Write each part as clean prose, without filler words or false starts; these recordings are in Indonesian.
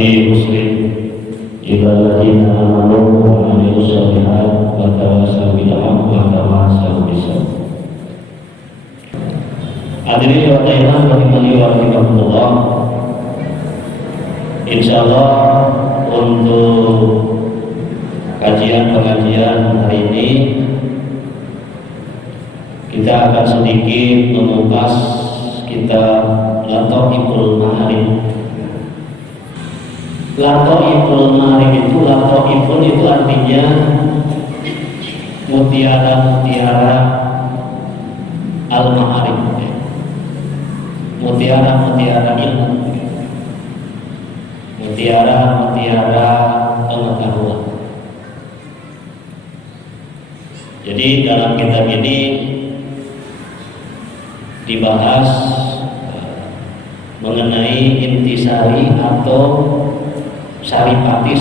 Sahih Muslim, ibadalladzina amanu wa 'amilus shalihat wa tawassaw bil haqqi wa tawassaw bis sabr. Hadirin wa hadirat rahimani wa rahimakumullah. Insyaallah untuk kajian-pengajian hari ini kita akan sedikit mengupas kitab Lataiful Ma'arif. Lataiful Ma'arif itu artinya mutiara-mutiara al-ma'arif, mutiara-mutiara ilmu, mutiara-mutiara pengetahuan. Jadi dalam kitab ini dibahas mengenai intisari atau saripati.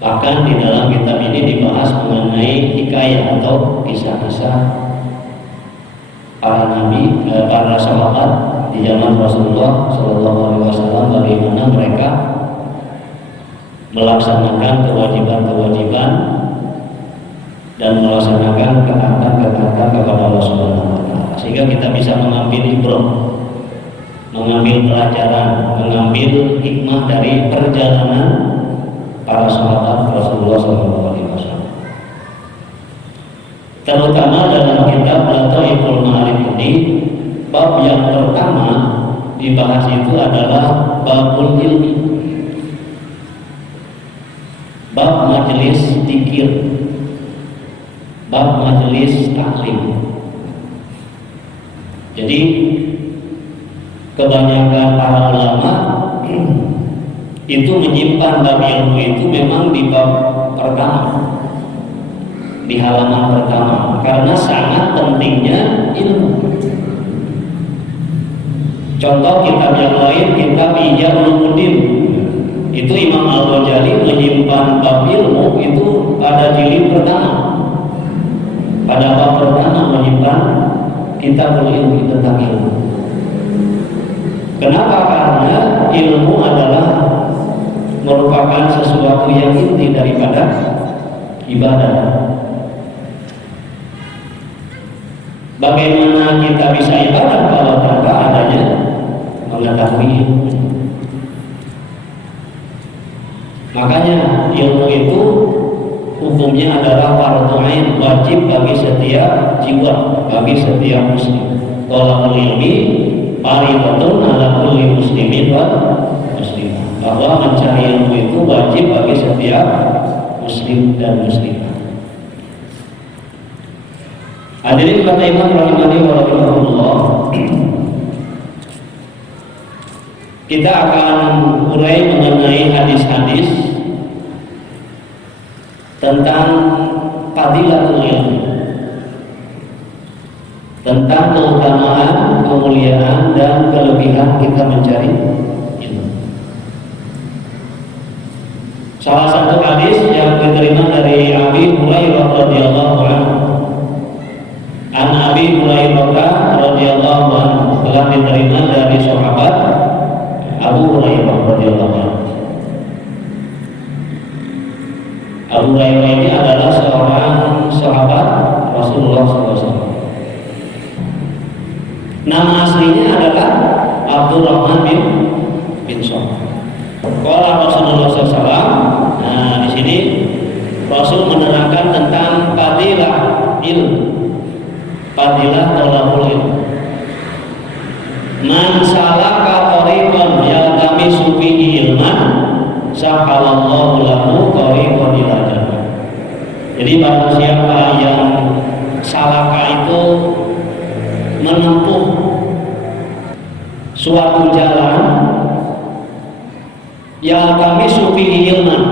Bahkan di dalam kitab ini dibahas mengenai hikayah atau kisah-kisah para nabi, para sahabat di zaman Rasulullah SAW, bagaimana mereka melaksanakan kewajiban-kewajiban dan melaksanakan ketaatan-ketaatan kepada Allah Subhanahu wa Ta'ala, sehingga kita bisa mengambil ibrah, mengambil pelajaran, mengambil hikmah dari perjalanan para sahabat Rasulullah SAW. Terutama dalam kitab Lataiful Ma'arif ini, bab yang pertama dibahas itu adalah babul ilmi, bab majelis zikir, bab majelis taklim. Jadi kebanyakan para ulama itu menyimpan bab ilmu itu memang di bab pertama, di halaman pertama, karena sangat pentingnya ilmu. Contoh kitab yang lain, kitab Ihya Ulumuddin, itu Imam Al-Ghazali menyimpan bab ilmu itu pada jilid pertama, pada bab pertama menyimpan kitab ilmu tentang ilmu. Kenapa? Karena ilmu adalah merupakan sesuatu yang inti daripada ibadah. Bagaimana kita bisa ibadah kalau tanpa adanya mengetahui ilmu? Makanya ilmu itu hukumnya adalah fardhu ain, wajib bagi setiap jiwa, bagi setiap muslim. Talabul ilmi fardhatun ala kulli muslimin wa muslimah. Bahwa mencari ilmu itu wajib bagi setiap muslim dan muslimah. Hadirin kata Imam rahimani wa rahimahullah, kita akan urai mengenai hadis-hadis tentang fadilatul ilmi, tentang keutamaan, kemuliaan dan kelebihan kita mencari ilmu. Salah satu hadis yang diterima dari Abi Hurairah radhiyallahu anhu, an Abi Hurairah radhiyallahu anhu, telah diterima dari sahabat Abu Hurairah radhiyallahu anhu. Abu Hurairah ini adalah seorang sahabat Rasulullah SAW. Nama aslinya adalah Abdurrahman bin Shaw. Qala Rasulullah SAW. Nah, di sini Rasul menerangkan tentang fadilah ilmu, fadilah thalabul ilmu. Man salaka tariqan yaltamisu fihi ilman, sahalallahu lahu tariqan ila jannah. Jadi barang siapa yang salaka itu menempuh suatu jalan, yaltamisu fihi ilman,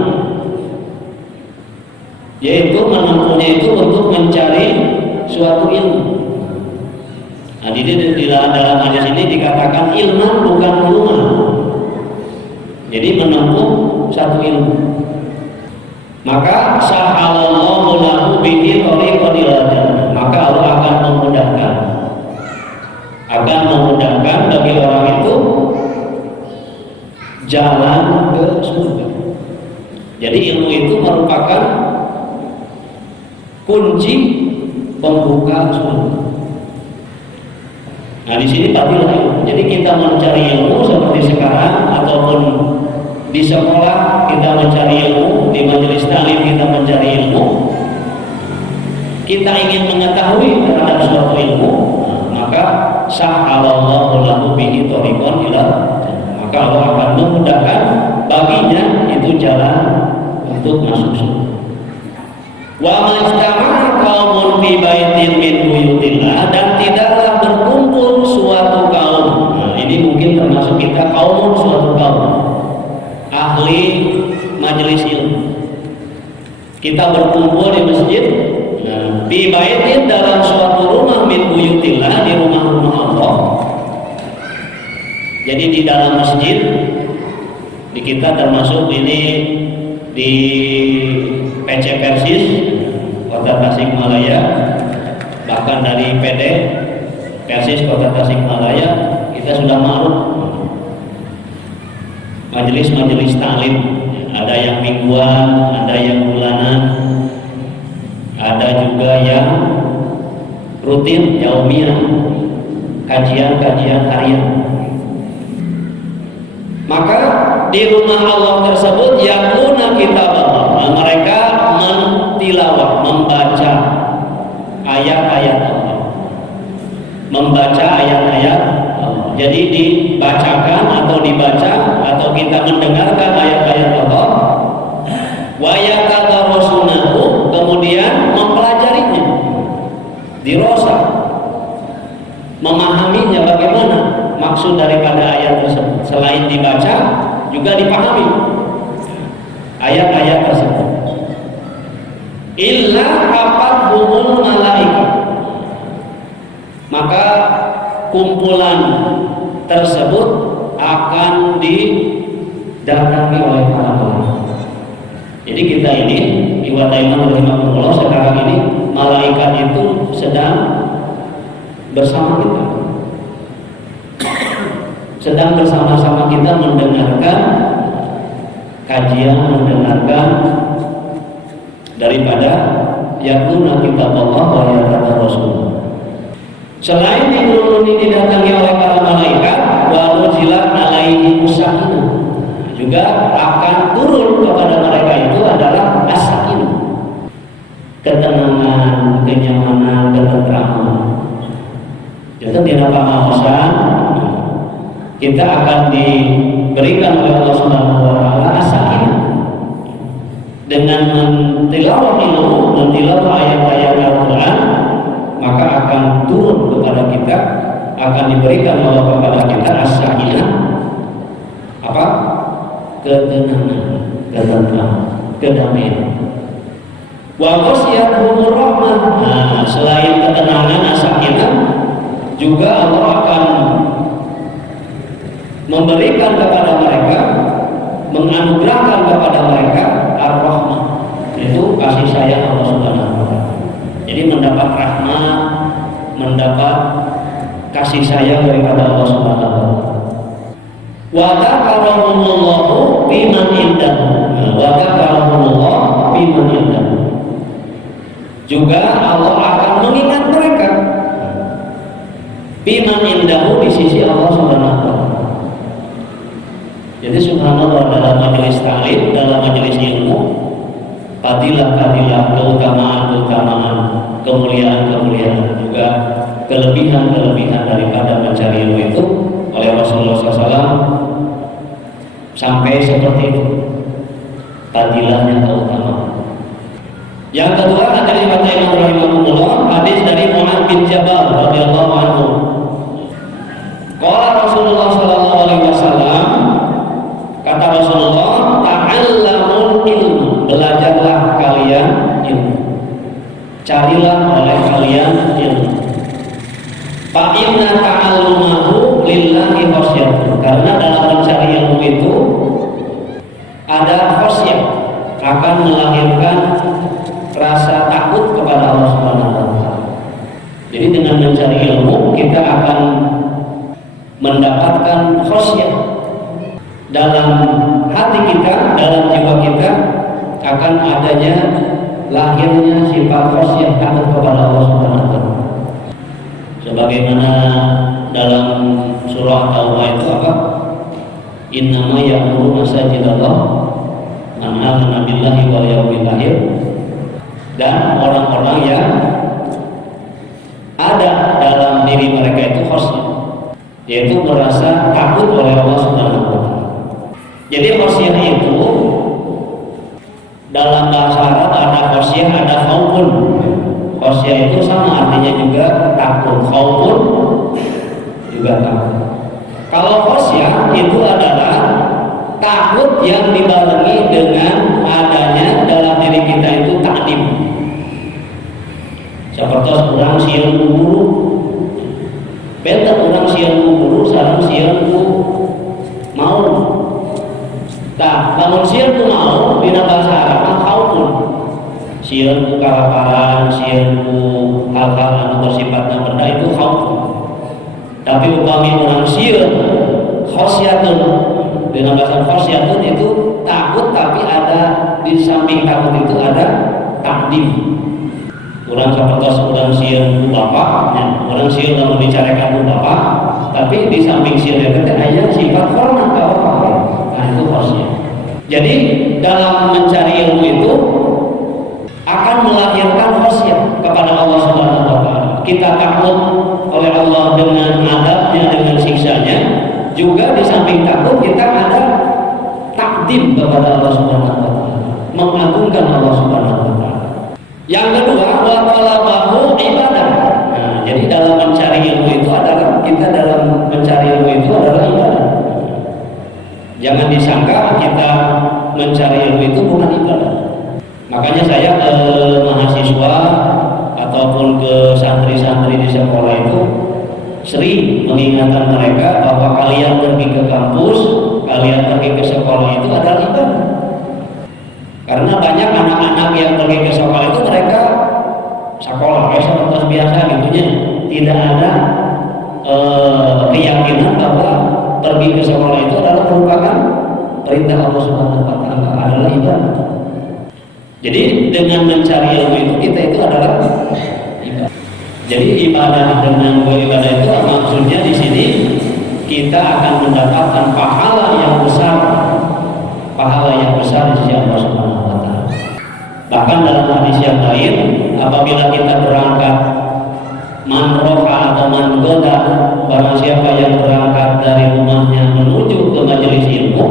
yaitu menempuhnya itu untuk mencari suatu ilmu. Nah, di dalam hadis ini dikatakan ilman bukan ulumah. Jadi menempuh satu ilmu. Maka sahalallahu lahu bihi tariqan ila jannah. Maka Allah akan memudahkan bagi orang itu muka surga. Nah di sini fadilah ilmu. Jadi kita mencari ilmu seperti sekarang ataupun di sekolah kita mencari ilmu, di majelis ta'lim kita mencari ilmu, kita ingin mengetahui terhadap suatu ilmu, maka sahhalallahu lahu bihi thariqan ila, maka Allah akan memudahkan baginya itu jalan untuk masuk surga. Wa majtama'a qaumun fi baitin min buyutillah, dan tidaklah berkumpul suatu kaum. Nah, ini mungkin termasuk kita kaum suatu kaum ahli majelis ilmu. Kita berkumpul di masjid, nah, fi baitin dalam suatu rumah min buyutillah, di rumah-rumah Allah. Jadi di dalam masjid, di kita termasuk ini di PC Persis Kota Tasikmalaya, bahkan dari PD Persis Kota Tasikmalaya kita sudah maklum majelis-majelis taklim, ada yang mingguan, ada yang bulanan, ada juga yang rutin yaumiyah, kajian-kajian harian. Maka di rumah Allah tersebut yatluna kitab Allah, mereka mentilawah, membaca ayat-ayat Allah, membaca ayat-ayat Allah. Jadi dibacakan atau dibaca atau kita mendengarkan ayat-ayat Allah. Wa yatadarasunahu, kemudian mempelajarinya, dirosa, memahaminya bagaimana maksud daripada ayat tersebut. Selain dibaca juga dipahami ayat-ayat tersebut. Illa hafadhumul malaikat, maka kumpulan tersebut akan didatangi oleh para malaikat. Jadi kita ini iwadaiman rahimahullah, sekarang ini malaikat itu sedang bersama kita, sedang bersama-sama kita mendengarkan kajian, mendengarkan daripada yatluna kitab Allah wa yatadarasunahu. Selain dituruni didatangi oleh para malaikat, wa nuzilat alaihi sakinah, juga akan turun kepada mereka itu adalah as-sakinah, ketenangan, kenyamanan, ketentraman. Jadi di pengawasan kita akan diberikan oleh Allah Subhanahu wa taala as-sakinah dengan mentilawah ilmu, mentilawah ayat-ayat Al-Qur'an, maka akan turun kepada kita, akan diberikan Allah kepada kita as-sakinah, apa? Ketenangan, ketentraman, kedamaian. Wa ghasyiyatuhumur rahmah. Nah, selain ketenangan as-sakinah, juga Allah akan memberikan kepada mereka, menganugerahkan kepada mereka ar-rahmah, yaitu kasih sayang Allah Subhanahu wa taala. Jadi mendapat rahmat, mendapat kasih sayang daripada Allah Subhanahu wa taala. Wa takarramullahu biman indahu. Wa takarramullahu biman indahu. Juga Allah akan mengingat mereka biman indahu, di sisi Allah Subhanahu wa taala. Jadi subhanallah, dalam majelis ta'lim, dalam majelis ilmu, fadilah-fadilah, keutamaan-keutamaan, kemuliaan-kemuliaan, juga kelebihan-kelebihan daripada mencari ilmu itu oleh Rasulullah SAW sampai seperti itu, fadilahnya, keutamaan. Yang kedua, hadis Imam rahimahullah, hadis dari Mu'adz bin Jabal radhiyallahu anhu. Qala Rasulullah sallallahu alaihi wasallam, kata Rasulullah, ta'allamul ilmu, belajarlah kalian ilmu, carilah oleh kalian ilmu. Fa inna ta'allumahu lillahi khasyatun, karena dalam mencari ilmu itu ada khasyat, akan melahirkan rasa takut kepada Allah Subhanahu wa taala. Jadi dengan mencari ilmu kita akan mendapatkan khasyat dalam hati kita, dalam jiwa kita, akan adanya lahirnya sifat khasyat, takut kepada Allah Subhanahu wa taala. sebagaimana dalam surah Taubah itu apa? Innama ya'muru masajidallah man amana billahi wal yawmil akhir, dan orang-orang yang ada dalam diri mereka itu khasyah, yaitu merasa takut oleh Allah Subhanahu wa taala. Jadi khasyah itu dalam bahasa Arab ada khasyah, ada khaufun. Khasyah itu sama artinya juga takut, khaufun juga takut. Kalau khasyah itu adalah takut yang dibarengi dengan adanya dalam diri kita itu takdim. Seperti orang sieun guru, beda orang sieun guru, sareng sieun mau. Nah, namun sieun mau dina bahasa Arab khaufun. Sieun ku kalaparan, sieun ku hal-hal anu bersifatna benda itu khaufun. Tapi upami orang sieun khosyatun, dengan bahasa khosyatun itu takut, tapi ada di samping takut itu ada takdim. Orang seperti orang sieun ku bapaknya, orang sieun lamun dicarikan ku bapak, tapi di samping sieun itu aya sifat hormat ka bapak. Nah itu khosyah. Jadi dalam mencari ilmu itu akan melahirkan khosyah kepada Allah Subhanahu wa taala. Kita takut oleh Allah dengan adabnya, dengan siksanya. Juga di samping takut kita ada takdim kepada Allah Subhanahu wa taala, mengagungkan Allah Subhanahu wa taala. Yang kedua, wa talabahu ibadah. Nah, jadi dalam mencari ilmu itu adalah kita dalam mencari ilmu itu adalah ibadah. Jangan disangka kita mencari ilmu itu bukan ibadah. Makanya saya ke mahasiswa ataupun ke santri-santri di sekolah itu sering mengingatkan mereka bahwa kalian pergi ke kampus, kalian pergi ke sekolah itu adalah ibadah. Karena banyak anak-anak yang pergi ke sekolah itu mereka sekolah seperti biasa gitunya, tidak ada keyakinan bahwa pergi ke sekolah itu adalah merupakan perintah Allah Subhanahu wa taala, adalah ibadah. Jadi dengan mencari ilmu itu kita itu adalah ibadah. Jadi ibadah dengan beribadah itu maksudnya di sini kita akan mendapatkan pahala yang besar, pahala yang besar di sisi Allah Subhanahu wa taala. Bahkan dalam hadis yang lain, apabila kita berangkat manroha atau mangoda, barang siapa yang berangkat dari rumahnya menuju ke majelis ilmu,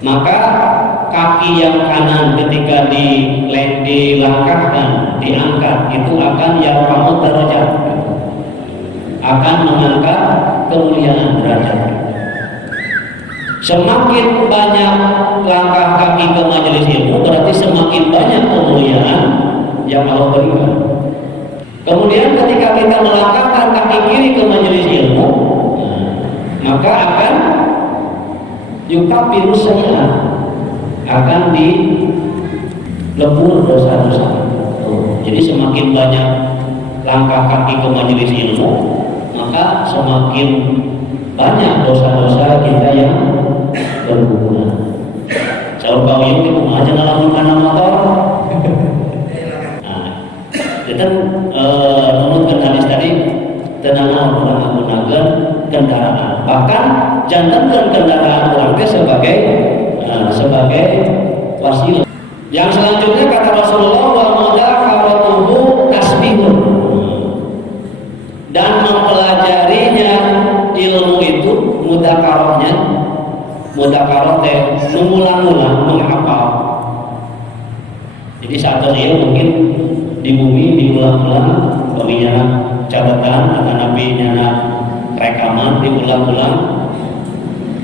maka kaki yang kanan ketika dilangkahkan, diangkat, itu akan yarfa'u darajat, akan mengangkat kemuliaan derajat. Semakin banyak langkah kaki ke majelis ilmu, berarti semakin banyak kemuliaan yang Allah berikan. Kemudian ketika kita melangkahkan kaki kiri ke majelis ilmu, maka akan yukaffiru sayyi'at, akan dilebur dosa-dosa. Jadi semakin banyak langkah kaki ke majelis ilmu, maka semakin banyak dosa-dosa kita yang berguna. Kalau kau yang itu aja ngalamin karena motor. Nah, kita menurut hadis tadi tenang orang menggunakan kendaraan. Bahkan jangankan kendaraan orang itu sebagai wasilah. Yang selanjutnya kata Rasulullah, wa mudakharatuhu tasbihun, dan mempelajarinya ilmu itu mudakarohnya, mudakaroh teh mengulang-ulang, menghafal. Jadi satu dia mungkin di bumi diulang-ulang, baginya catatan atau nabinya rekaman diulang-ulang.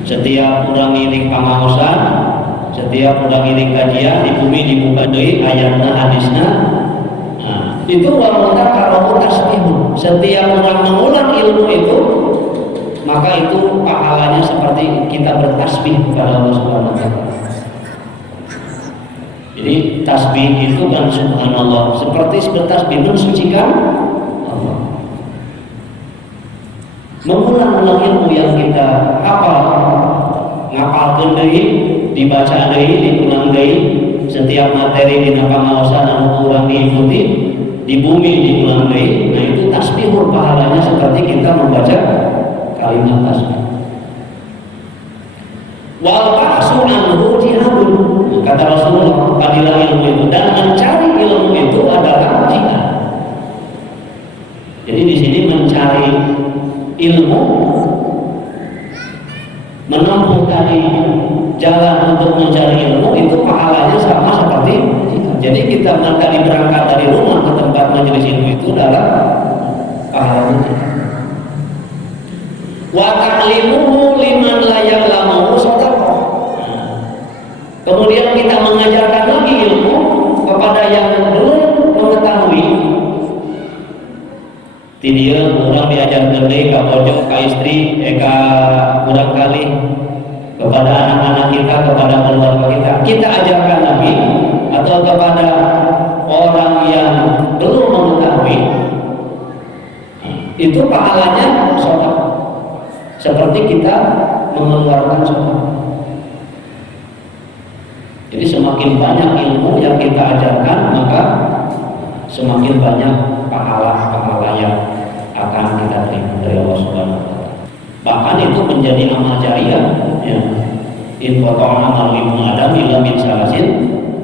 Setiap orang ini pangaosan, setiap orang ini kajian di bumi dibuka deui ayatna hadisna. Nah, itu warna karohu tasbihun. Setiap orang mengulang ilmu itu, maka itu pahalanya seperti kita bertasbih kepada Allah Subhanahu wa taala. Jadi tasbih itu kan subhanallah, seperti bertasbih mensucikan Allah. Mengulang-ulang ilmu yang kita hafal, ngapalkeun deui, dibaca deui, diulang deui, setiap materi dina pangaosan anu urang diikuti, di bumi diulang deui. Nah itu tasbih zuhur pahalanya seperti kita membaca kalimat tasbih. Wal bahsu anhu jihadun, kata Rasulullah, fadilah ilmu itu dan mencari ilmu itu adalah jihad. Jadi di sini mencari ilmu, menempuh tadi jalan untuk mencari ilmu itu pahalanya sama seperti jihad. Jadi kita tadi berangkat dari rumah ke tempat majelis ilmu itu adalah pahalanya jihad. Wa ta'limuhu liman la ya'lamu shadaqah. Kemudian kita mengajarkan lagi ilmu kepada yang belum mengetahui. Dia orang diajar gede ke pojok, ke istri, ke kurang kali kepada anak-anak kita, kepada keluarga kita. Kita ajarkan lagi atau kepada orang yang belum mengetahui. Itu pahalanya sedekah. Seperti kita mengeluarkan sedekah. Jadi semakin banyak ilmu yang kita ajarkan, maka semakin banyak pahala-pahala yang akan kita terima dari Allah Subhanahu wa taala. Bahkan itu menjadi amal jariah, ya. In qata'a amal ibnu Adam illa min salasin,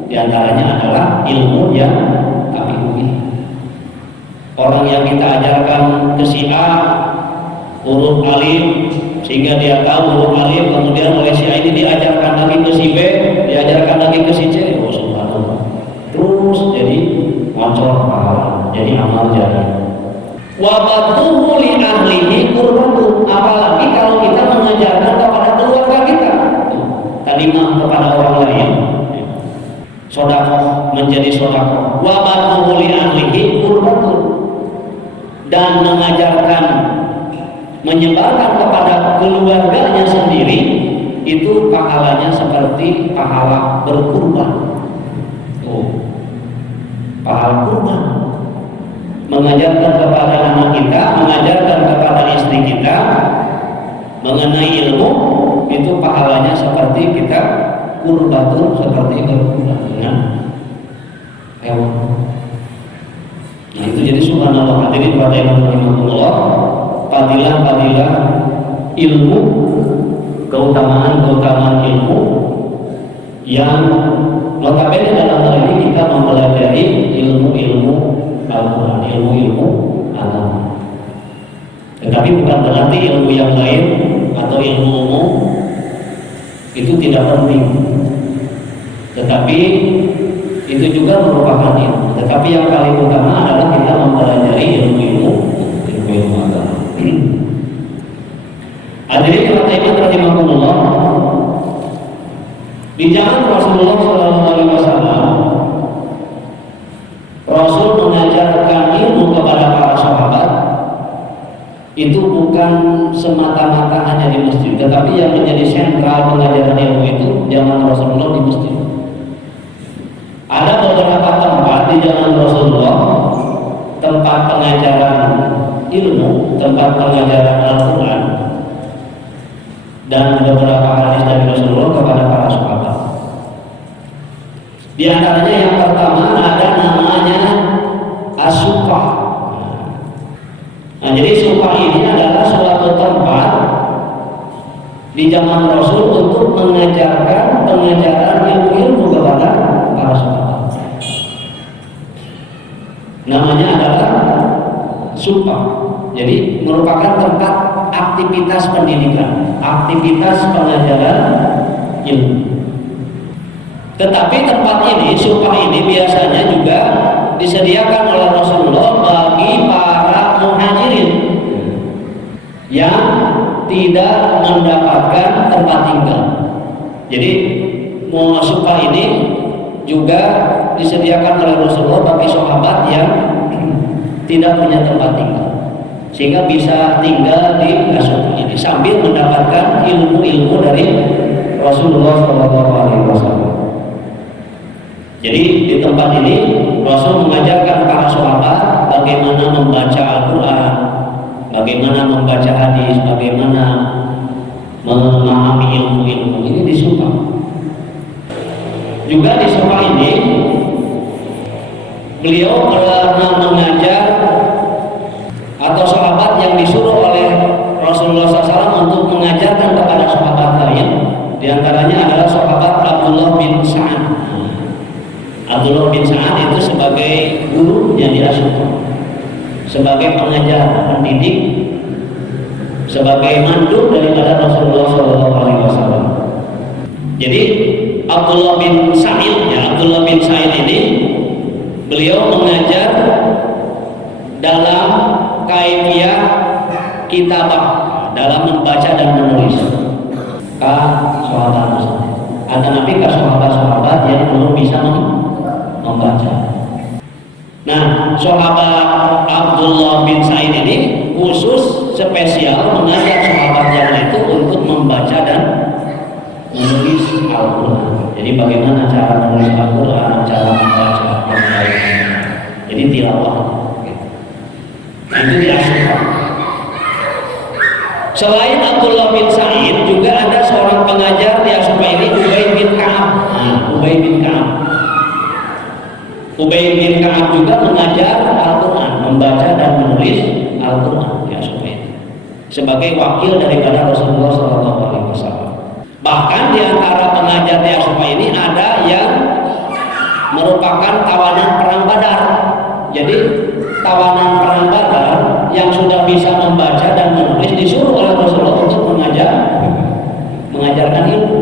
di antaranya adalah ilmu yang kami beri. Orang yang kita ajarkan ke si A huruf alif sehingga dia tahu huruf alif, kemudian oleh si A ini diajarkan lagi ke si B, diajarkan lagi ke si C, oh subhanallah. Terus jadi wancor pahala, jadi amal jariah. Wa batuhu li ahlihi qurbatu, apalagi kalau kita mengajarkan kepada keluarga kita. Tadi mah kepada orang lain. Sedekah menjadi sedekah. Wa batuhu li ahlihi qurbatu, dan mengajarkan, menyebarkan kepada keluarganya sendiri itu pahalanya seperti pahala berkurban. Oh, pahala kurban. Mengajarkan kepada anak kita, mengajarkan kepada istri kita mengenai ilmu itu pahalanya seperti kita kurbatun, seperti berkurban dengan hewan. Nah itu jadi subhanallah, hadirin rahimahullah, fadilah ilmu, keutamaan ilmu yang notabene dalam hal ini kita mempelajari ilmu Al-Quran, ilmu agama. Tetapi bukan berarti ilmu yang lain atau ilmu umum itu tidak penting. Tetapi itu juga merupakan ilmu. Tetapi yang paling utama adalah kita mempelajari ilmu agama. Hadirin rahimahullah, di zaman Rasulullah SAW, Rasul mengajarkan ilmu kepada para sahabat itu bukan semata-mata hanya di masjid, tetapi yang menjadi sentral pengajaran ilmu itu zaman Rasulullah di masjid. Ada beberapa tempat di zaman Rasulullah, tempat pengajaran ilmu, tempat pengajaran Al-Quran, dan beberapa hadis dari Rasulullah kepada para sahabat. Di antaranya yang pertama ada namanya as-suqah. Nah, jadi suqah ini adalah suatu tempat di zaman Rasul untuk mengajarkan pengajaran ilmu kepada para sahabat. Namanya adalah suqah. Jadi merupakan tempat aktivitas pendidikan, aktivitas pengajaran ilmu. Tetapi tempat ini, suqah ini biasanya juga disediakan oleh Rasulullah bagi para muhajirin yang tidak mendapatkan tempat tinggal. Jadi suqah ini juga disediakan oleh Rasulullah bagi sahabat yang tidak punya tempat tinggal, sehingga bisa tinggal di suqah ini sambil mendapatkan ilmu-ilmu dari Rasulullah SAW. Jadi di tempat ini Rasul mengajarkan para sahabat bagaimana membaca Al-Quran, bagaimana membaca hadis, bagaimana memahami ilmu-ilmu ini di suqah. Juga di suqah ini beliau pernah mengajar atau sahabat yang disuruh oleh Rasulullah SAW untuk mengajarkan kepada sahabat lain. Di antaranya adalah sahabat Abdullah bin Sa'ad. Abdullah bin Sa'ad itu sebagai guru yang diasuh, sebagai pengajar, pendidik, sebagai mandub daripada Rasulullah SAW. Jadi Abdullah bin Sa'id ini beliau mengajar dalam kaifiyah kitabah, dalam membaca dan menulis ke sahabat. Ada nabi ke sahabat-sahabat yang belum bisa membaca. Nah, sahabat Abdullah bin Sa'id ini khusus spesial mengajar sahabat yang itu untuk membaca dan menulis Al-Quran. Jadi bagaimana cara menulis Al-Quran, cara membaca yang baik. Jadi tilawah. Itu diasuhkan. Selain Abdullah bin Sa'id juga ada seorang pengajar di Asufa ini, Ubay bin Ka'ab. Ubay bin Ka'ab juga mengajar Al-Quran, membaca dan menulis Al-Quran di Asufa ini sebagai wakil daripada Rasulullah SAW. Bahkan di antara pengajar di Asufa ini ada yang merupakan tawanan perang Badar. Jadi tawanan perang Badar yang sudah bisa membaca dan menulis disuruh oleh Rasulullah untuk mengajarkan ilmu.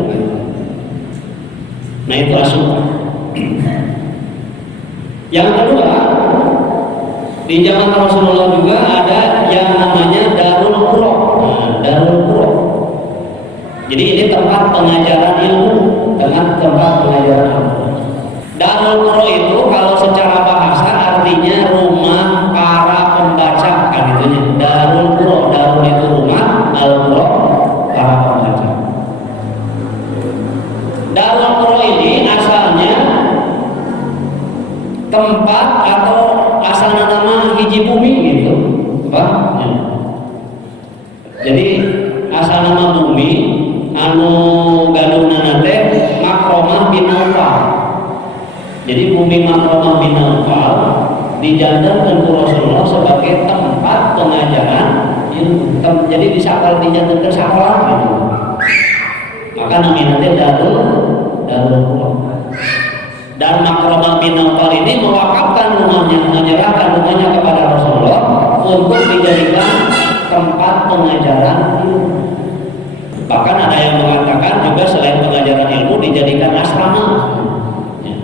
Nah, itu Asufa. Yang kedua, di zaman Rasulullah juga ada yang namanya Darul Qura. Darul Qura. Jadi ini tempat pengajaran ilmu, tempat pengajaran ilmu. Darul Qura itu kalau secara bahasa artinya rumah para pembaca, kan itunya. Darul Qura, darul itu rumah, al-Qura para pembaca. Darul Qura ini asalnya tempat atau asal nama hiji bumi gitu, apa? Ya. Jadi asal nama bumi anu gadungna teh Makromah bin Naufal. Jadi bumi Makromah bin Naufal dijantankan ku Rasulullah sebagai tempat pengajaran ilmu. Jadi disakal dijantankan sekolah gitu. Maka namanya teh Darul Qura. Dan Makromah bin Naufal ini mewakafkan rumahnya, menyerahkan rumahnya kepada Rasulullah untuk dijadikan tempat pengajaran ilmu. Bahkan ada yang mengatakan juga selain pengajaran ilmu dijadikan asrama.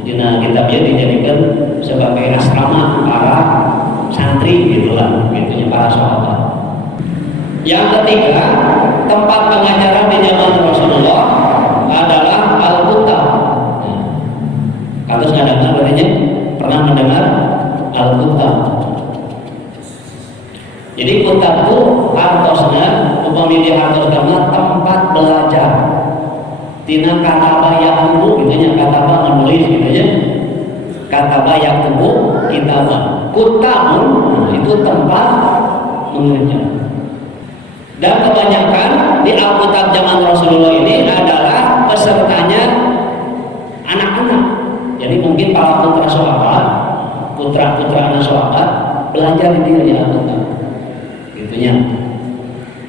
Di kitabnya dijadikan sebagai asrama para santri gitulah, gitunya para sahabat. Yang ketiga, tempat pengajaran di zaman Rasulullah adalah Al-Kutab. Katus nggak dengar katanya pernah mendengar Al-Kutab. Jadi kutab itu hartosnya, upami di hartos karena tempat belajar. Tina kataba yaktubu, gitunya kataba menulis gitunya. Kataba yaktubu kitabah. Kutabun itu tempat mengajar. Dan kebanyakan di Al-Kutab zaman Rasulullah ini adalah pesertanya anak-anak. Jadi mungkin para putra sahabat, putra-putra anak sahabat belajar di Al-Kutab. Gitunya.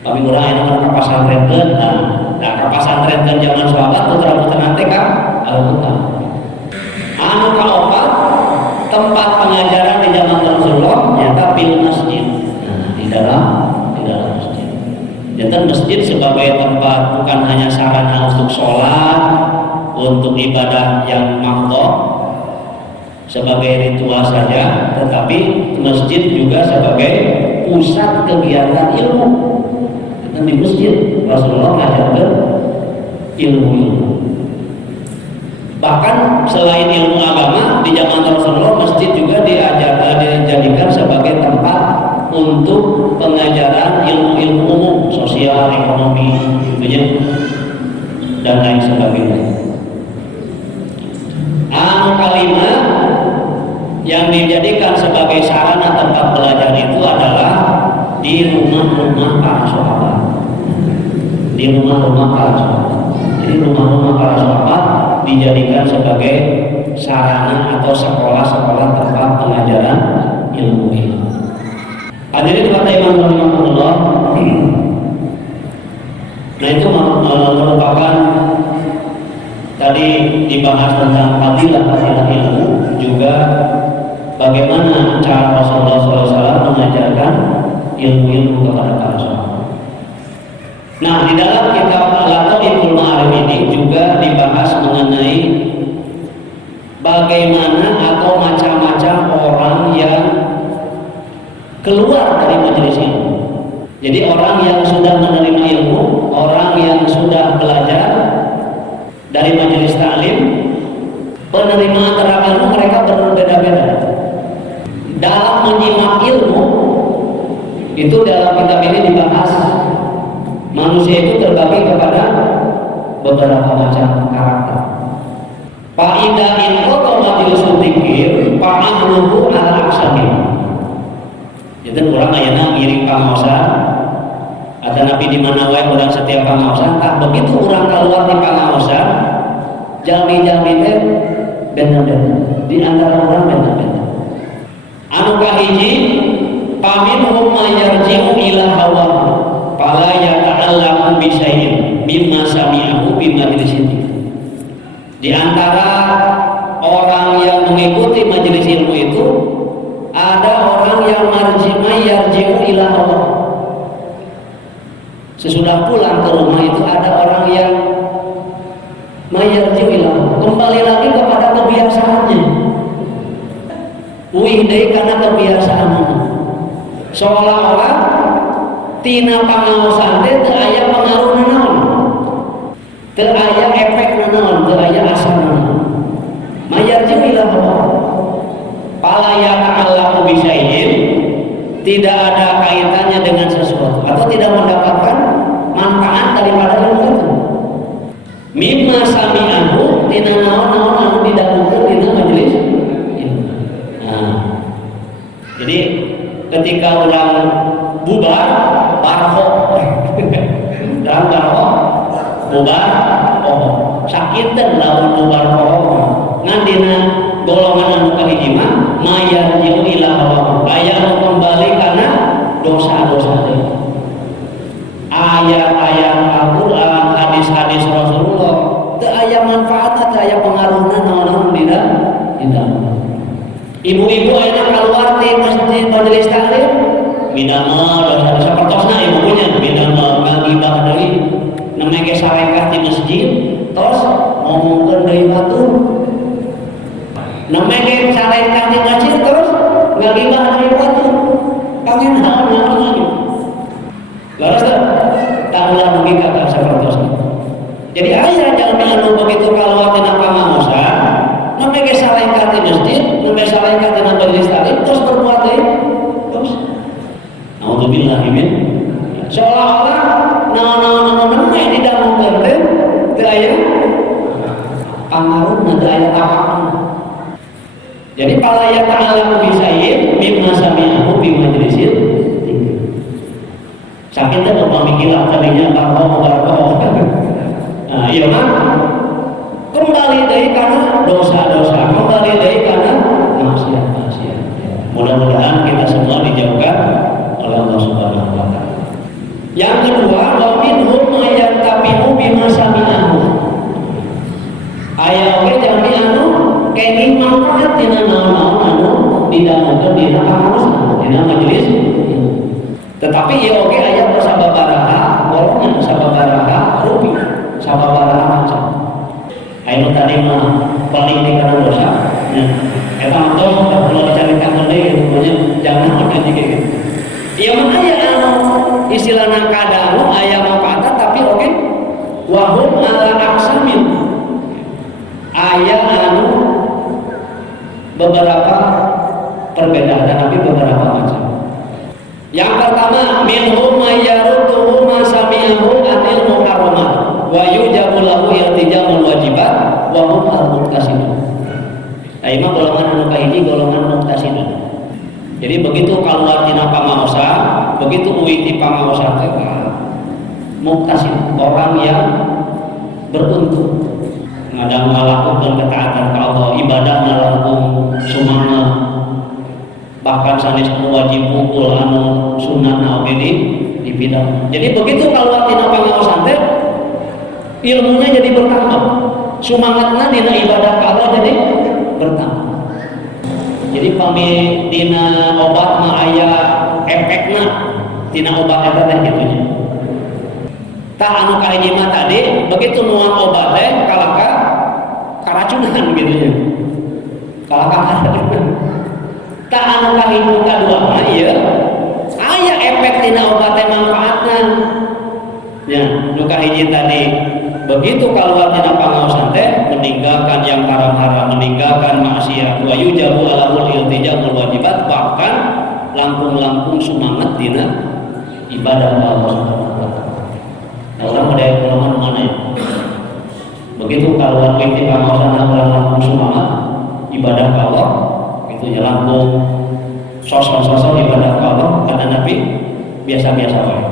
Kami kurang enak ke pesantren kan. Nah, ke pesantren kan zaman sahabat putra-putra nanti kan Al-Kutab. Anu kaopat tempat pengajaran di zaman Rasulullah nyata fil masjid. Nah, di dalam masjid. Nyata masjid sebagai tempat bukan hanya sarana untuk sholat, untuk ibadah yang makhluk sebagai ritual saja, tetapi masjid juga sebagai pusat kegiatan ilmu. Dan di masjid Rasulullah mengajarkan ilmu. Bahkan selain ilmu agama di zaman Rasulullah, masjid juga dijadikan sebagai tempat untuk pengajaran ilmu-ilmu umum, sosial, ekonomi, gitu, dan lain sebagainya. Kalimat yang dijadikan sebagai sarana tempat belajar itu adalah di rumah-rumah para sahabat. Di rumah-rumah para sahabat. Jadi rumah-rumah para sahabat dijadikan sebagai sarana atau sekolah-sekolah tempat pengajaran ilmu. Hadirin kata Imam rahimahullah. Nah itu merupakan tadi dibahas tentang fadilah ilmu, juga bagaimana cara Rasulullah SAW mengajarkan ilmu-ilmu kepada para sahabat. Nah di dalam kitab Lataiful Ma'arif ini juga dibahas mengenai bagaimana atau macam-macam orang yang keluar dari majelis ilmu. Jadi orang yang sudah menerima ilmu, orang yang sudah belajar dari majelis ta'lim, penerimaan terhadap ilmu mereka berbeda-beda. Dalam menyimak ilmu itu dalam kitab ini dibahas manusia itu terbagi kepada beberapa macam karakter. Fa'idha in qata majlisul dzikir fa'ahluhu ala aqsamih. Jadi orang ayeuna ngiring pangaosan, ada nabi di mana wae urang setiap pangaosan, tak begitu orang keluar di pangaosan, jalmi-jalmi teh beda-beda. Di antara orang beda-beda. Anu kahiji paminhum mayarji'u ila hawa fala yata'allamu bi syai'in mimma sami'ahu bi majlisin. Di antara orang yang mengikuti majelis ilmu itu ada orang yang yarji'u ila Allah. Sesudah pulang ke rumah itu ada orang yang mayarji'u ila Allah, kembali lagi kepada kebiasaannya. Uih deui karena kebiasaan. Seolah-olah tina pangaosan teh teu aya pengaruh naon. Teu aya efek naon, teu aya asal naon. Mayarji'u ila Allah. Fala yata'allamu bi syai'in, tidak ada kaitannya dengan sesuatu atau tidak mendapatkan manfaat daripada ilmu itu. Mimma sami'ahu tina naon-naon anu didhawukeun dina majelis ilmu. Nah, jadi ketika orang bubar barho dalam barho bubar sakit dan lawan bubar ngan dina golongan anu kahiji mah mayarji'u ila hawa, aya kembali karena dosa-dosa teh. Ayat-ayat Al-Qur'an, hadis-hadis Rasulullah teu aya manfaatna, teu aya pengaruhna naon-naon dina ibu-ibu ayeuna kaluar ti masjid majelis taklim midamel dosa-dosa pertosna ibunya midamel ngagibah deui nemeke sarekah di masjid tos ngomongkeun deui batur. Namanya cara yang kecil terus ngagibah dari batu, kangen naon lagi. Laras tak ulah mungkin kata seperti itu. Jadi ayah jangan anu begitu kalau tina pangaosan, namanya salah kati masjid, namanya salah kati majelis taklim terus berbuat terus. Nauzubillah min. Seolah-olah naon-naon yang didamungkeun teh teu aya pengaruh, teu aya apa-apa. Jadi fala yata'allamu bi syai'in mimma sami'ahu bi majlisil dzikr. Sakit teh pemikiran tadinya barokah. Nah, ieu mah kembali deui kana dosa-dosa, kembali deui kana maksiat-maksiat. Mudah-mudahan kita semua dijauhkan oleh Allah Subhanahu wa taala. Yang kedua, wa minhum mayantabi'u bima sami'ahu. Aya oge jami anu kenging manfaat dina naon-naon anu didamel dina pangaosan dina majelis. Tetapi ieu oge aya sababaraha golongan, sababaraha rupi, sababaraha macam. Anu tadi mah paling dikana dosa. Eta mah tos perlu dicaritakeun deui namanya jangan ada gitu. Ieu mah aya anu istilahna kadang aya manfaatna tapi oge wa hum ala aqsamin. Aya anu beberapa perbedaan tapi beberapa macam. Yang pertama minhum mayyarudduhu ma sami'ahu anil muharramat wa yujabu lahu iltijamul wajibat wa hum al-muqtasidun. Nah, ini golongan anu kahiji golongan muqtasidun. Jadi begitu kaluar tina pangaosan, begitu uiti pangaosan teh muqtasid, orang yang beruntung. Ngadang ngalakukeun ketaatan ka Allah, ibadah ngalakukeun sumana bahkan sanes anu wajib pukul anu sunat naoge di bidang. Jadi begitu kalau tina pangaosan teh ilmunya jadi bertambah, semangatna dina ibadah ka Allah jadi bertambah. Jadi pami dina obat mah aya efekna tina obat eta teh kitu nya. Tah anu kahiji mah tadi begitu nuang obat teh kalaka karacunan gitu nya. Kalaka karacunan. Tah anu kahiji kadua mah ieu aya efek tina obat teh manfaatna. Ya, nu kahiji tadi begitu kaluar tina pangaosan teh meninggalkan yang haram-haram, meninggalkan maksiat, wa yujabu alamul iltijamul wajibat, bahkan langkung-langkung semangat dina ibadah Allah Subhanahu wa taala. Nah, orang ada yang golongan mana ya? Begitu kaluar tina pangaosan orang langkung semangat ibadah Allah, itu ya langkung sosok-sosok ibadah Allah karena Nabi biasa-biasa wae.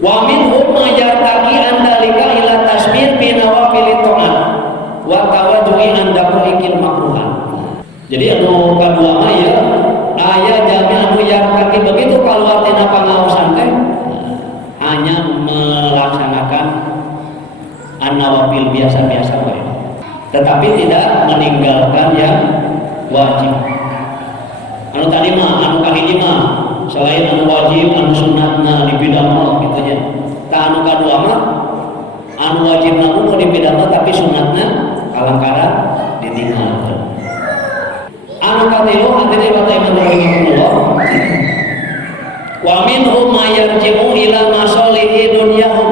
Wa minhum ma yartaqi an dalika ila tasmir bi nawafil ta'at wa tawaddu'i an daqiqil makruhat. Jadi anu kadua mah ya aya jami anu yartaqi begitu kaluar tina pangaosan teh hanya melaksanakan an-nawafil biasa-biasa wae. Tetapi tidak meninggalkan yang wajib. Anu tadi mah anu kahiji mah selain anu wajib anu sunatna di bidang Allah gitu nya. Tah anu kadua mah anu wajibna mau di bidang Allah tapi sunatna kalangkara ditinggalkeun. Anu katilu hadirin wa ta'imanullah. Wa minhum ma yarji'u ila masalihi dunyahum.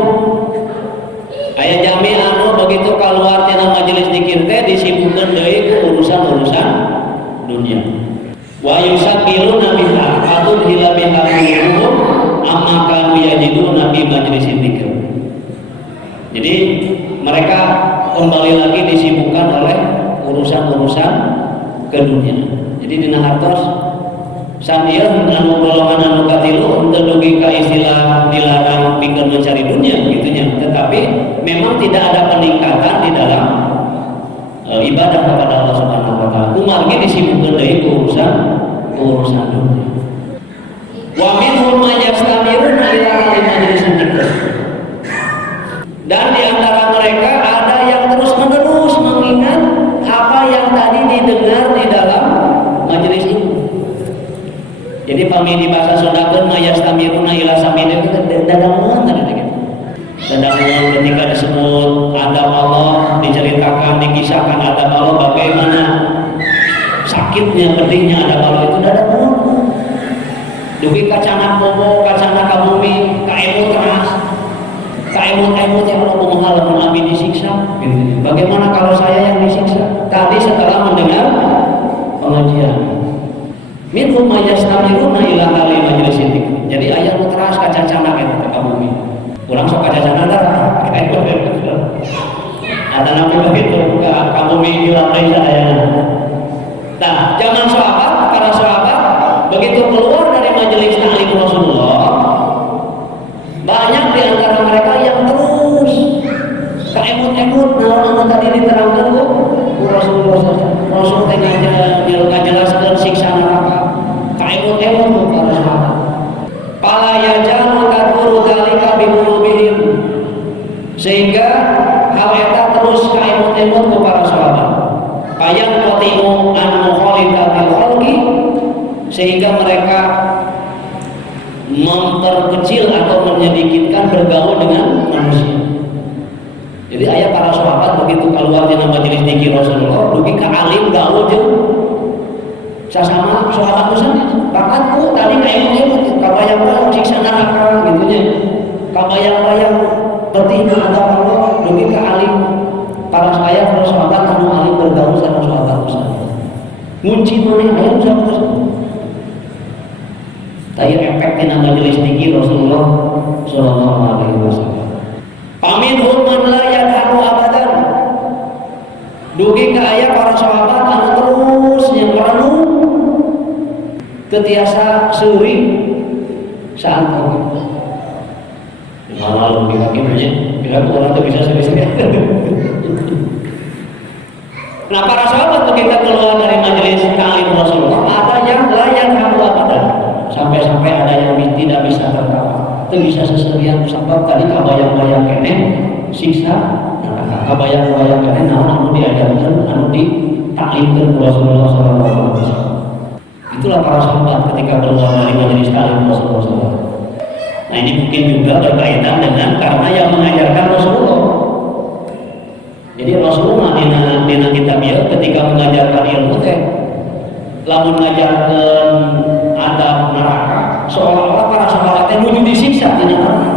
Aya jami anu begitu kaluar tina majelis zikir teh disibukkeun deui ku urusan-urusan dunia. Wa yusabbiluna biha atun hila biha qulubuhum amma kanu yajiduna fi majlisin dzikr. Jadi mereka kembali lagi disibukkan oleh urusan-urusan ke dunia. Jadi dina hartos sambil anu golongan anu katilu teu dugi ka istilah dilarang pikeun mencari dunia gitu nya, tetapi memang tidak ada peningkatan di dalam ibadah kepada Allah Subhanahu wa taala. Kumargi disibukkeun deui ku urusan dunia. Wa minhum man yastamiruna ila majlisin dzikr. Dan di antara mereka ada yang terus-menerus mengingat apa yang tadi didengar di dalam majelis ini. Jadi pami di bahasa Sundakeun ma yastamiruna ila samina kita dadanguan tadi gitu. Dadanguan ketika disebut adab Allah, diceritakan, dikisahkan adab Allah bagaimana sakitnya, pedihnya adab Allah itu dadanguan. Dugi kacana bobo, kacana ka bumi, ka emut keras. Ka emut-emut yang Allah kumaha lamun abdi disiksa gitu. Bagaimana kalau saya yang disiksa? Tadi setelah mendengar pengajian. Minhum may yastamiruna ila hali majlisin dzikr. Jadi aya nu teras kacacana eta ka bumi. Urang sok kacacana tah. Ada nabi begitu ka bumi ilang deui sadayana. Nah, zaman sahabat, para sahabat begitu keluar dari majelis ta'lim Rasulullah, banyak di antara mereka yang terus kaemut-emut naon tadi diterangkan ku Rasulullah SAW. Rasul teh ngajelaskeun siksa neraka. Kaemut-emut ku para sahabat. Pala yajalu taturu dalika bi qulubihim. Sehingga hal eta terus kaemut-emut ku para sahabat. Payang qati'u an mukhalitatil khalqi, sehingga mereka memperkecil atau menyedikitkan bergaul dengan manusia. Jadi ayat para sahabat begitu keluar dina majelis dzikir Rasulullah, dugi ka alim gaul jeung sasama sahabat pisan. Bakatku tadi kayak kabayang-bayang siksa neraka gitu nya. Kabayang-bayang pedihna adab Allah, dugi ka alim. Para sahabat anu alim bergaul sama sahabat pisan. Ngunci maneh aya sahabat. Taya efek tina majelis dzikir Rasulullah sallallahu alaihi wasallam. Paminhum man la yadhaku abadan. Dugi ka aya para sahabat anu terus yang merenung teu seuring saat itu. Malah lebih lagi nya, kira orang tuh bisa sering-sering. Nah, para sahabat begitu keluar dari majelis ta'lim Rasulullah, ada yang la yadhaku sampai-sampai ada yang tidak bisa tertawa. Itu bisa seserian sebab tadi kabayang-bayang kene siksa neraka, kabayang-bayang kene naon anu diajarkan, anu ditaklimkeun Rasulullah SAW. Itulah para sahabat ketika keluar dari majelis taklim Rasulullah SAW. Nah ini mungkin juga berkaitan dengan karena yang mengajarkan Rasulullah. Jadi Rasulullah dina kitabnya ketika mengajarkan ilmu teh lamun mengajarkan adab neraka seolah-olah para sahabat teh menuju disiksa di neraka.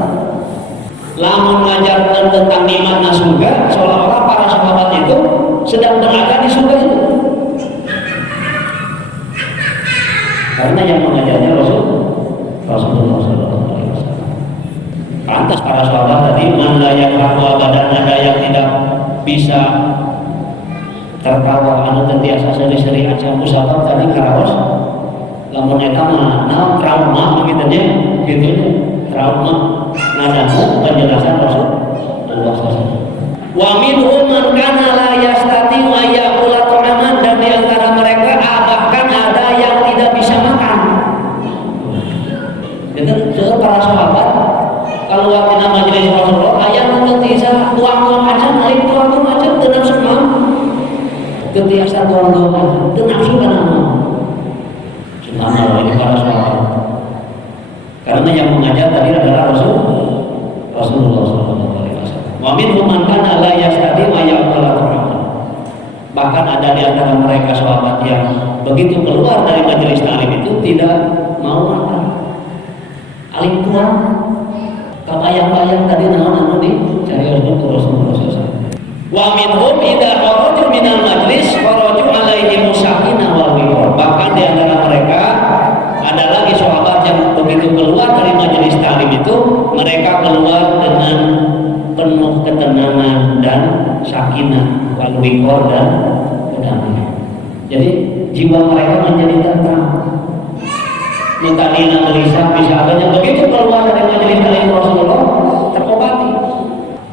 Lamun mengajarkan tentang nikmat surga seolah-olah para sahabat itu sedang berada di surga itu. Karena yang mengajarnya Rasulullah SAW. Pantas para sahabat tadi man la yakrahu abadan, ada yang tidak bisa tertawa anu tentiasa seri-seri aja musabab tadi karaos lamun eta mah naon trauma begitu nya gitu nya trauma ngadamu penjelasan Rasulullah SAW. Wa minhum man kana la yastati wa yaqula ta'aman, dan di antara mereka bahkan ada yang tidak bisa makan. Jadi para sahabat kalau waktu majelis Rasulullah ayat tentiasa tuang-tuang aja, naik tuang-tuang aja tenang semua, tentiasa tuang-tuang aja, tenang semua nama. Subhanallah, ini para sahabat. Karena yang mengajar tadi adalah Rasulullah SAW. Wa minhum man kana la yastati wa yaqulu ta'aman. Bahkan ada di antara mereka sahabat yang begitu keluar dari majelis taklim itu tidak mau makan. Alim tuang kabayang-bayang tadi naon anu dicari Rasulullah SAW. Wa minhum idza kharaju minal majlis kharaju alaihi musakinah wal wiqar. Bahkan di antara mereka ada lagi sahabat yang begitu keluar dari majelis taklim itu mereka keluar dengan penuh ketenangan dan sakinah wal wiqar dan kedamaian. Jadi jiwa mereka menjadi tenang. Mutadina gelisah misalnya begitu keluar dari majelis taklim Rasulullah terobati.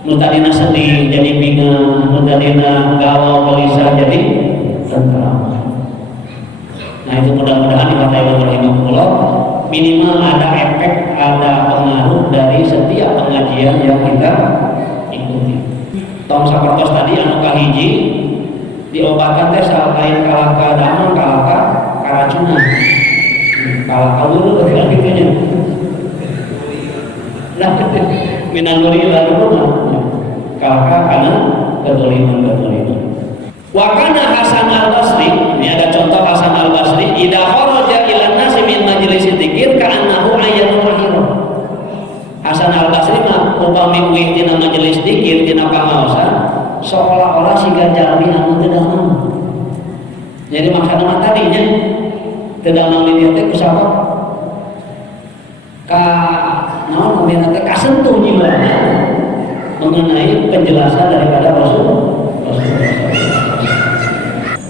Mutadina sedih jadi bingung, mutadina galau gelisah jadi tenang. Nah itu mudah-mudahan dikatakan rahimahullah minimal ada efek, ada pengaruh dari setiap pengajian yang kita ikuti. Tong sapertos tadi anu kahiji diobatkan teh lain kalah keadaman kalah keracunan. Kalah kabur dari akhirnya. Nah, minanuri lalu kalah karena kedoliman. Wa kana Hasan al-Basri, ini ada contoh Hasan al-Basri, idza kharaja ila nasi min majlis dzikir ka'annahu ayyatu mahira. Hasan al-Basri mah upami uing dina majelis dzikir dina pangaosan seolah-olah siga jalmi anu teu damang. Jadi maksudna tadinya teu damang di dieu teh kusabab ka naon namina teh kasentuh jiwana mengenai penjelasan daripada Rasulullah.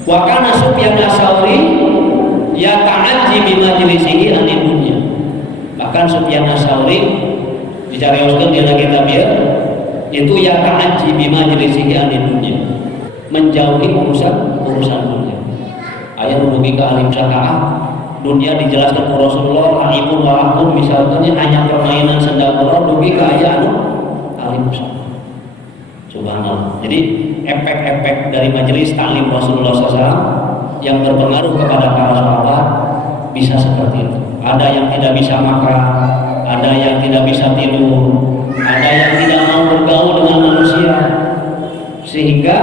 Wa kana Sufyan as-Tsauri yata'ajji bi majlisihi an dunya. Bahkan Sufyan as-Tsauri dicarioskeun dina kitabnya itu yata'ajji bi majlisihi an dunya, menjauhi urusan dunia. Aya nu dugi ka alim syaka'ah dunia dijelaskan ke Rasulullah laibun walahun misalkan hanya permainan senda bola dugi ka aya anu alim syaka'ah. Subhanallah. Jadi efek-efek dari majelis taklim Rasulullah SAW yang berpengaruh kepada para sahabat bisa seperti itu. Ada yang tidak bisa makan, ada yang tidak bisa tidur, ada yang tidak mau bergaul dengan manusia, sehingga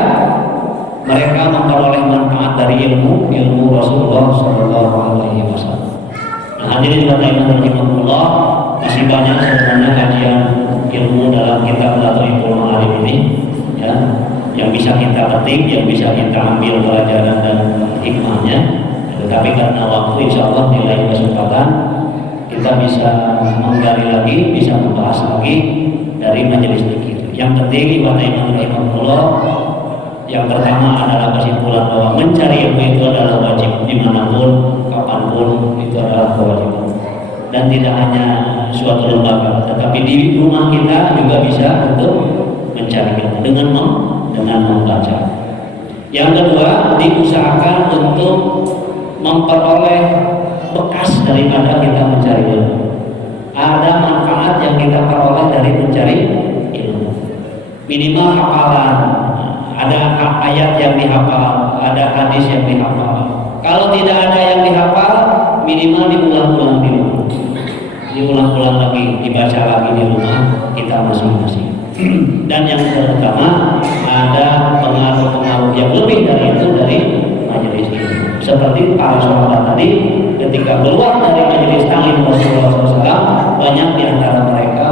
mereka memperoleh manfaat dari ilmu Rasulullah SAW. Nah, hadirin rahimahullah, masih banyak sebenarnya kajian ilmu dalam kitab Lataiful Ma'arif ini, ya, yang bisa kita petik, yang bisa kita ambil pelajaran dan hikmahnya. Tetapi karena waktu, insya Allah di lain kesempatan kita bisa menggali lagi, bisa membahas lagi dari majelis dzikir. Yang penting rahimahullah, yang pertama adalah kesimpulan bahwa mencari ilmu itu adalah wajib dimanapun, kapanpun itu adalah kewajiban. Dan tidak hanya suatu lembaga, tetapi di rumah kita juga bisa untuk mencari ilmu dengan membaca. Yang kedua, diusahakan untuk memperoleh bekas daripada kita mencari ilmu. Ada manfaat yang kita peroleh dari mencari ilmu. Minimal hafalan, ada ayat yang dihafal, ada hadis yang dihafal. Kalau tidak ada yang dihafal, minimal diulang-ulang di rumah. Diulang-ulang lagi, dibaca lagi di rumah kita masing-masing. Dan yang terutama, ada pengaruh-pengaruh yang lebih dari itu dari majelis ilmu. Seperti para sahabat tadi, ketika keluar dari majelis ta'lim Rasulullah SAW, banyak di antara mereka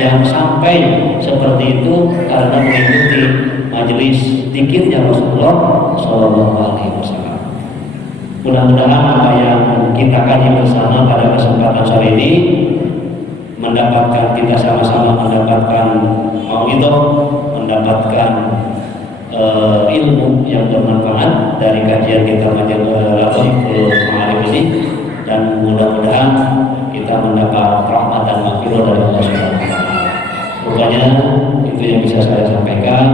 yang sampai seperti itu karena mengikuti majelis zikirnya Rasulullah SAW. Mudah-mudahan apa yang kita kaji bersama pada kesempatan sore ini mendapatkan, kita sama-sama mendapatkan mendapatkan ilmu yang bermanfaat dari kajian kita Lataiful Ma'arif ini, dan mudah-mudahan kita mendapat rahmat dan maghfirah dari Allah Subhanahu wa taala. Rupanya itu yang bisa saya sampaikan,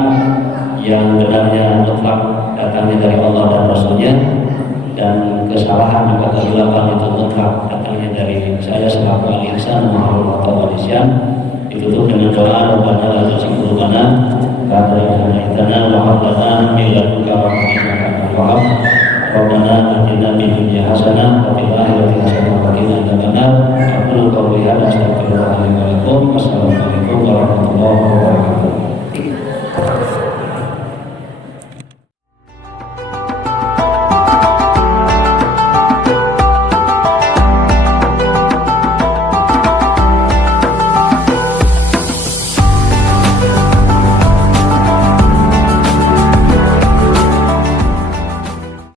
yang benarnya mutlak datangnya dari Allah dan Rasulnya, dan kesalahan juga kegelapan itu mutlak datangnya dari saya selaku al-insan mahrum atau manusia. Ditutup dengan doa.